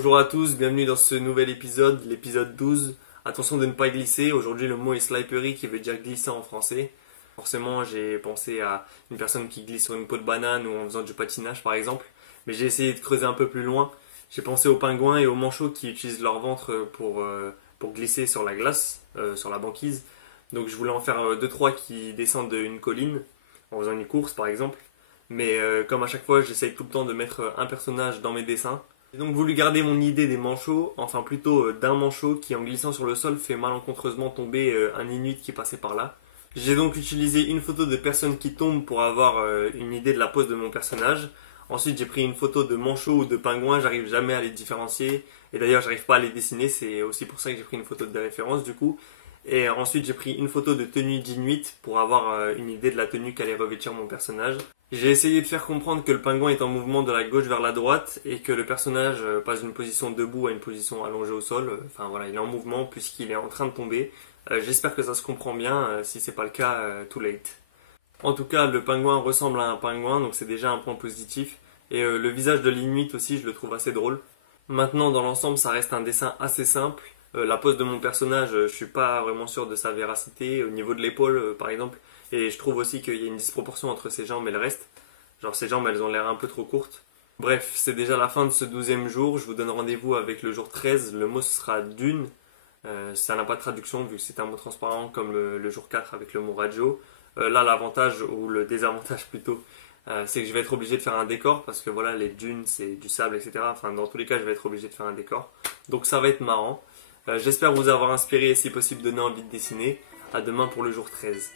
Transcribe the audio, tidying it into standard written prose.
Bonjour à tous, bienvenue dans ce nouvel épisode, l'épisode 12. Attention de ne pas glisser, aujourd'hui le mot est slippery qui veut dire glisser en français. Forcément j'ai pensé à une personne qui glisse sur une peau de banane ou en faisant du patinage par exemple. Mais j'ai essayé de creuser un peu plus loin. J'ai pensé aux pingouins et aux manchots qui utilisent leur ventre pour glisser sur la glace, sur la banquise. Donc je voulais en faire 2-3 qui descendent d'une colline en faisant une course par exemple. Mais comme à chaque fois j'essaye tout le temps de mettre un personnage dans mes dessins. J'ai donc voulu garder mon idée des manchots, enfin plutôt d'un manchot qui en glissant sur le sol fait malencontreusement tomber un inuit qui passait par là. J'ai donc utilisé une photo de personne qui tombe pour avoir une idée de la pose de mon personnage. Ensuite j'ai pris une photo de manchot ou de pingouin, j'arrive jamais à les différencier. Et d'ailleurs j'arrive pas à les dessiner, c'est aussi pour ça que j'ai pris une photo de référence du coup. Et ensuite j'ai pris une photo de tenue d'inuit pour avoir une idée de la tenue qu'allait revêtir mon personnage. J'ai essayé de faire comprendre que le pingouin est en mouvement de la gauche vers la droite et que le personnage passe d'une position debout à une position allongée au sol. Enfin voilà, il est en mouvement puisqu'il est en train de tomber. J'espère que ça se comprend bien, si c'est pas le cas, too late. En tout cas, le pingouin ressemble à un pingouin, donc c'est déjà un point positif. Et le visage de l'inuit aussi, je le trouve assez drôle. Maintenant, dans l'ensemble, ça reste un dessin assez simple. La pose de mon personnage, je suis pas vraiment sûr de sa véracité. Au niveau de l'épaule, par exemple. Et je trouve aussi qu'il y a une disproportion entre ses jambes et le reste. Genre ses jambes elles ont l'air un peu trop courtes. Bref, c'est déjà la fin de ce 12e jour. Je vous donne rendez-vous avec le jour 13. Le mot sera dune. Ça n'a pas de traduction vu que c'est un mot transparent comme le jour 4 avec le mot radio. Là l'avantage ou le désavantage plutôt c'est que je vais être obligé de faire un décor parce que voilà les dunes c'est du sable etc. Enfin dans tous les cas je vais être obligé de faire un décor. Donc ça va être marrant. J'espère vous avoir inspiré et si possible donner envie de dessiner. À demain pour le jour 13.